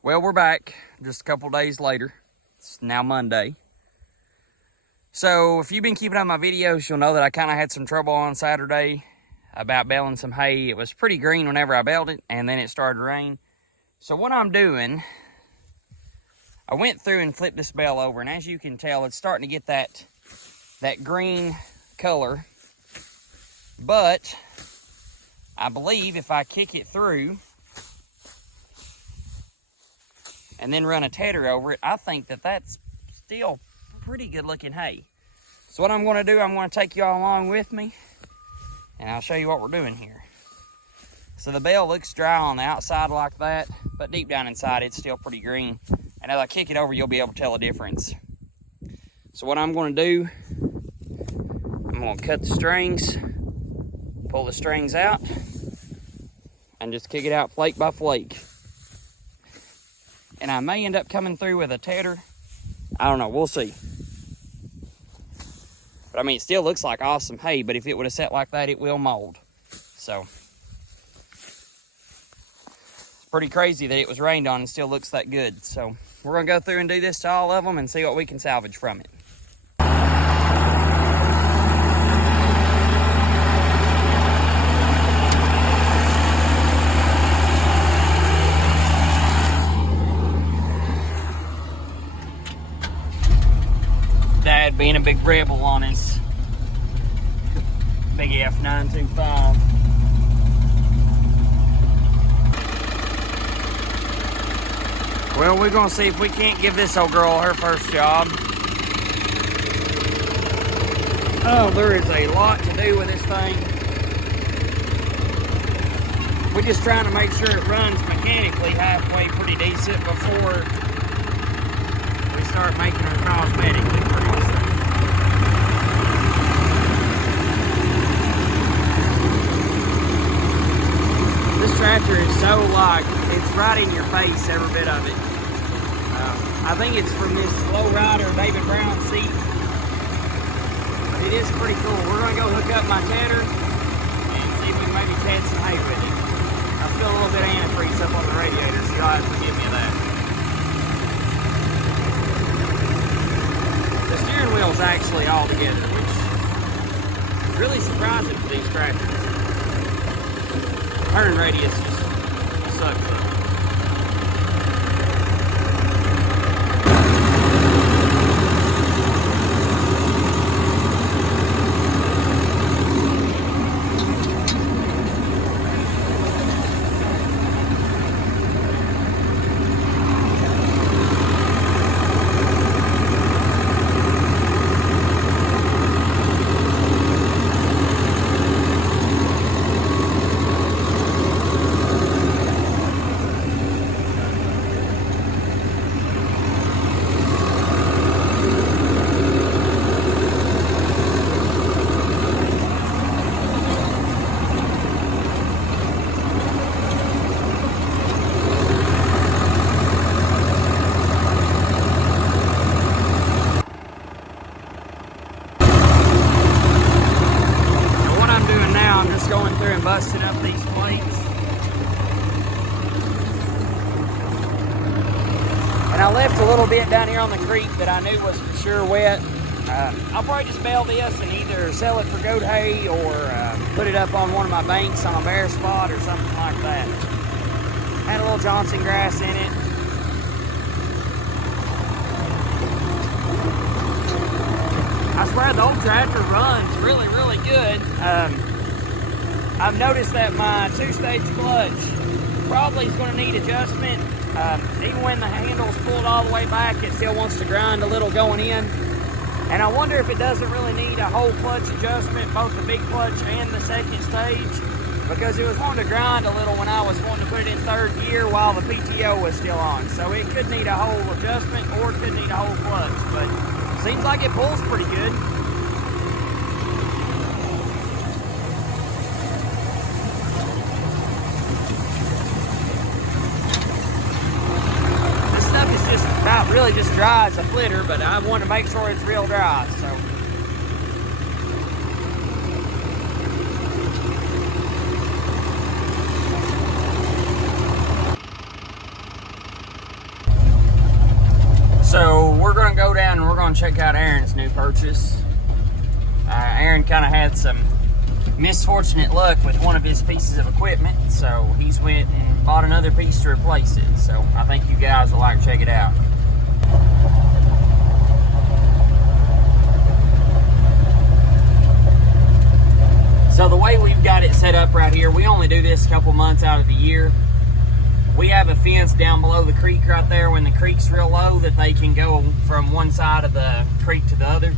Well, we're back just a couple days later. It's now Monday. So if you've been keeping up my videos, you'll know that I kind of had some trouble on Saturday about baling some hay. It was pretty green whenever I baled it, and then it started to rain. So what I'm doing, I went through and flipped this bale over, and as you can tell, it's starting to get that green color. But I believe if I kick it through and then run a tedder over it, I think that that's still pretty good looking hay. So what I'm going to do, I'm going to take you all along with me, and I'll show you what we're doing here. So the bale looks dry on the outside like that, but deep down inside it's still pretty green. And as I kick it over, you'll be able to tell a difference. So what I'm going to do, I'm going to cut the strings, pull the strings out, and just kick it out flake by flake. And I may end up coming through with a tedder. I don't know, we'll see. But I mean, it still looks like awesome hay, but if it would have sat like that, it will mold. So it's pretty crazy that it was rained on and still looks that good. So we're gonna go through and do this to all of them and see what we can salvage from it. Dad being a big rebel on his big F925. Well, we're gonna see if we can't give this old girl her first job. Oh, there is a lot to do with this thing. We're just trying to make sure it runs mechanically halfway pretty decent before we start making her cosmetically pretty decent. This tractor is so like, it's right in your face, every bit of it. I think it's from this low rider David Brown seat. But it is pretty cool. We're gonna go hook up my tedder and see if we can maybe ted some hay with it. I feel a little bit of antifreeze up on the radiator, so y'all have to forgive me of that. The steering wheel's actually all together, which is really surprising for these tractors. Turn radius just sucks though. Busting up these plates. And I left a little bit down here on the creek that I knew was for sure wet. I'll probably just bale this and either sell it for goat hay or put it up on one of my banks on a bare spot or something like that. Had a little Johnson grass in it. I swear the old tractor runs really, really good. I've noticed that my two-stage clutch probably is going to need adjustment. Even when the handle's pulled all the way back, it still wants to grind a little going in. And I wonder if it doesn't really need a whole clutch adjustment, both the big clutch and the second stage, because it was wanting to grind a little when I was wanting to put it in third gear while the PTO was still on. So it could need a whole adjustment or it could need a whole clutch, but seems like it pulls pretty good. Really just dry as a flitter, but I want to make sure it's real dry, so. we're gonna go down and we're gonna check out Aaron's new purchase. Aaron kind of had some misfortunate luck with one of his pieces of equipment, so he's went and bought another piece to replace it. So I think you guys will like to check it out. So the way we've got it set up right here, we only do this a couple months out of the year. We have a fence down below the creek right there when the creek's real low that they can go from one side of the creek to the other.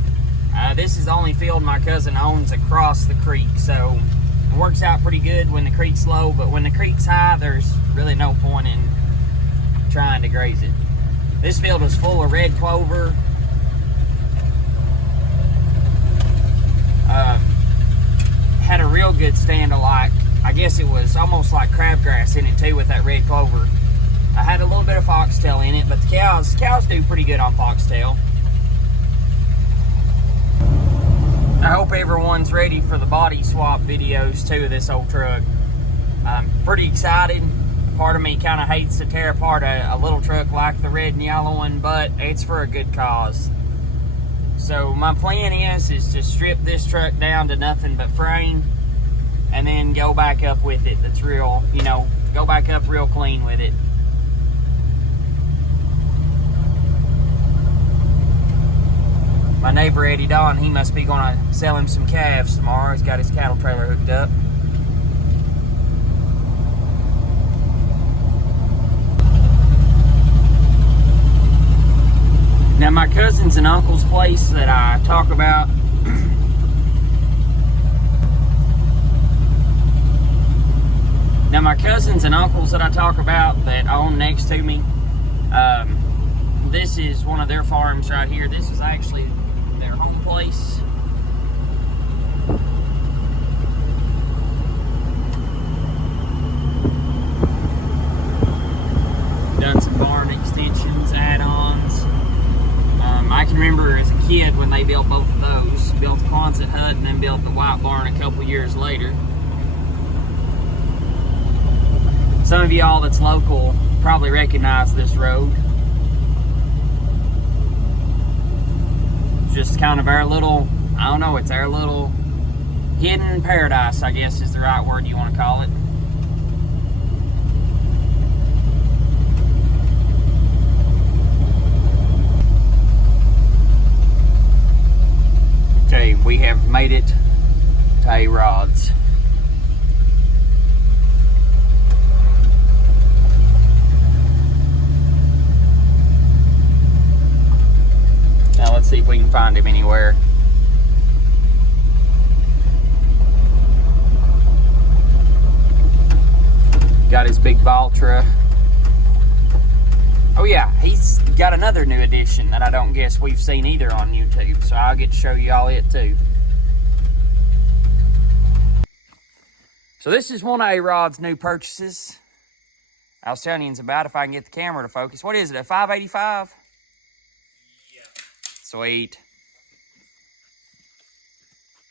This is the only field my cousin owns across the creek, so it works out pretty good when the creek's low, but when the creek's high, there's really no point in trying to graze it. This field is full of red clover. Had a real good stand of, like, I guess it was almost like crabgrass in it too with that red clover. I had a little bit of foxtail in it, but the cows do pretty good on foxtail. I hope everyone's ready for the body swap videos too of this old truck. I'm pretty excited. Part of me kind of hates to tear apart a little truck like the red and yellow one, but it's for a good cause. So my plan is to strip this truck down to nothing but frame and then go back up with it. That's real, you know, go back up real clean with it. My neighbor Eddie Don, he must be going to sell him some calves tomorrow. He's got his cattle trailer hooked up. Now my cousin's and uncle's place that I talk about, that own next to me, this is one of their farms right here. This is actually their home place. Done some barn extensions, add-ons. I can remember as a kid when they built both of those. Built the Quonset hut and then built the white barn a couple years later. Some of y'all that's local probably recognize this road. It's just kind of our little, I don't know, it's our little hidden paradise, I guess is the right word you want to call it. Okay, we have made it to Arod's. Now let's see if we can find him anywhere. Got his big Valtra. Oh yeah, he's got another new addition that I don't guess we've seen either on YouTube, so I'll get to show y'all it too. So this is one of Arod's new purchases. I was telling you about if I can get the camera to focus. What is it, a 585? Yeah. Sweet.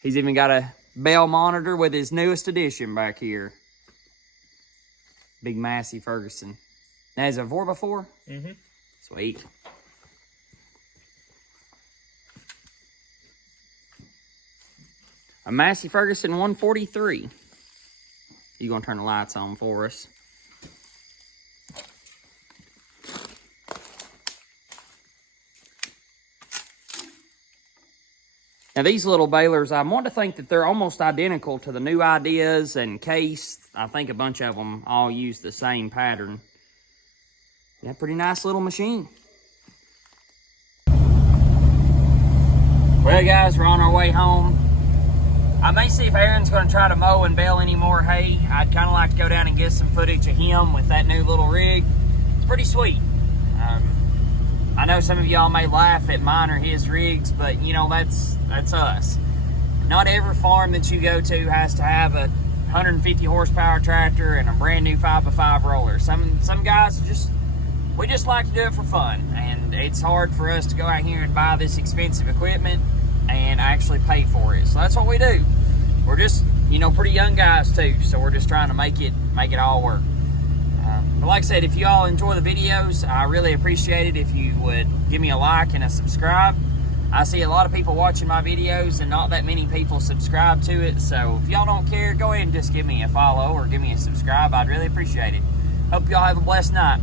He's even got a bell monitor with his newest addition back here. Big Massey Ferguson. Now, is it a 4x4? Mm-hmm. Sweet. A Massey Ferguson 143. You gonna turn the lights on for us? Now these little balers, I want to think that they're almost identical to the new Ideas and Case. I think a bunch of them all use the same pattern. Yeah, pretty nice little machine. Well guys, we're on our way home. I may see if Aaron's going to try to mow and bale any more hay. I'd kind of like to go down and get some footage of him with that new little rig. It's pretty sweet. I know some of y'all may laugh at mine or his rigs, but you know, that's us. Not every farm that you go to has to have a 150 horsepower tractor and a brand new 5x5 roller. Some guys we just like to do it for fun, and it's hard for us to go out here and buy this expensive equipment and actually pay for it. So that's what we do. We're just, you know, pretty young guys too, so we're just trying to make it all work. But like I said, if you all enjoy the videos, I really appreciate it if you would give me a like and a subscribe. I see a lot of people watching my videos and not that many people subscribe to it. So if y'all don't care, go ahead and just give me a follow or give me a subscribe. I'd really appreciate it. Hope y'all have a blessed night.